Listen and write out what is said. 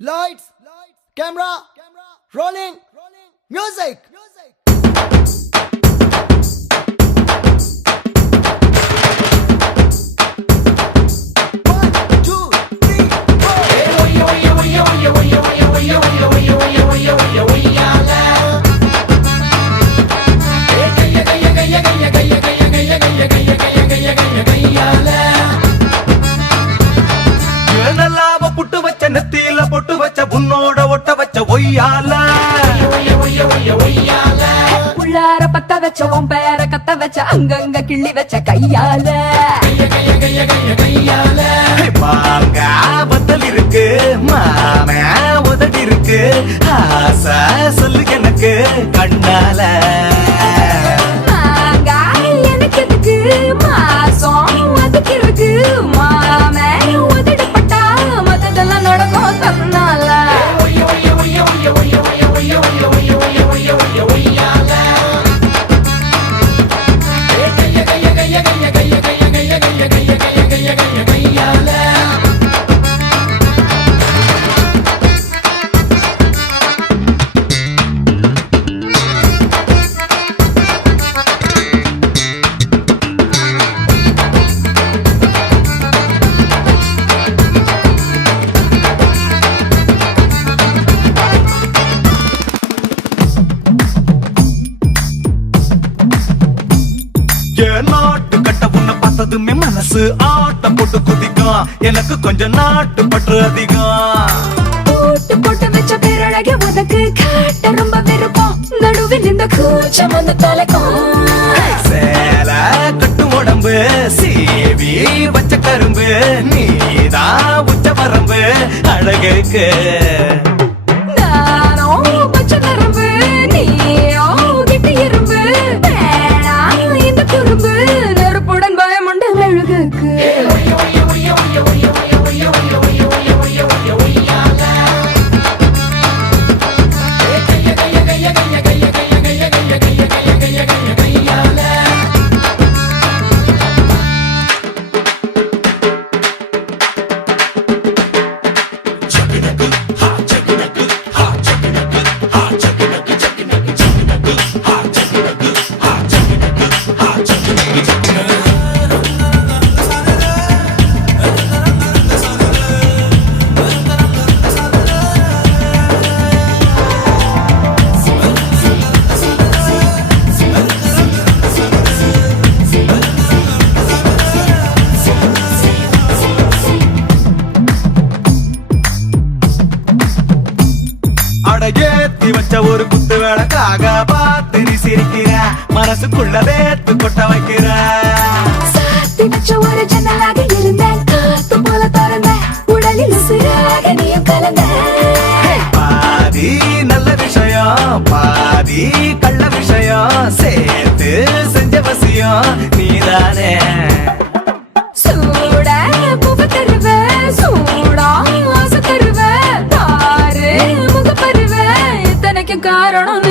Lights, camera, rolling, music. பொட்டு வச்ச புன்னோட ஒட்ட வச்ச ஒய்யால உள்ளார பத்த வச்ச உன் பேர கத்த வச்ச அங்கங்க கிள்ளி வச்ச கையால மாங்க பத்தல் இருக்கு மாம உதடி இருக்கு ஆசை சொல்லு எனக்கு கண்ணால எனக்கு எதுக்கு மாசம் அதுக்கு இருக்கு மாமே உதடு பட்டா மத்ததெல்லாம் நடக்கும் தன்னால நாட்டு கட்ட உன்ன பார்த்ததுமே மனசு ஆட்டம் போட்டு குதிக்கும் எனக்கு கொஞ்சம் நாட்டு பற்று அதிகம் போட்டு போட்டு வச்ச பேரழக உனக்கு காட்ட ரொம்ப விருப்பம் நடுவில் இந்த கூச்சம் வந்து தொலைக்கும் சேல கட்டு உடம்பு சீவி வச்ச கரும்பு நீதான் உச்ச வரம்பு அழகுக்கு நானும் பச்சை நரம்பு நீயோ கிட்ட இரும்பு வேணாம் இந்த குறும்பு நெருப்புடன் பயமுண்டு அழகுக்கு ஏத்தி வச்ச ஒரு குத்து விளக்காக பார்த்து நீ சிரிக்கிற மனசுக்குள்ள வேத்து கொட்ட வைக்கிற சாத்தி வச்ச ஒரு ஜன்னலாக இருந்தேன் காத்து போல திறந்தேன் உடலில் சிறாக நீயும் கலந்த பாதி நல்ல விஷயம் பாதி கள்ள விஷயம் சேர்த்து செஞ்ச வசியம் நீதானே சூட புக தருவ சூடா ஆசை தருவ தாரு முக பருவ இத்தனைக்கு காரணம்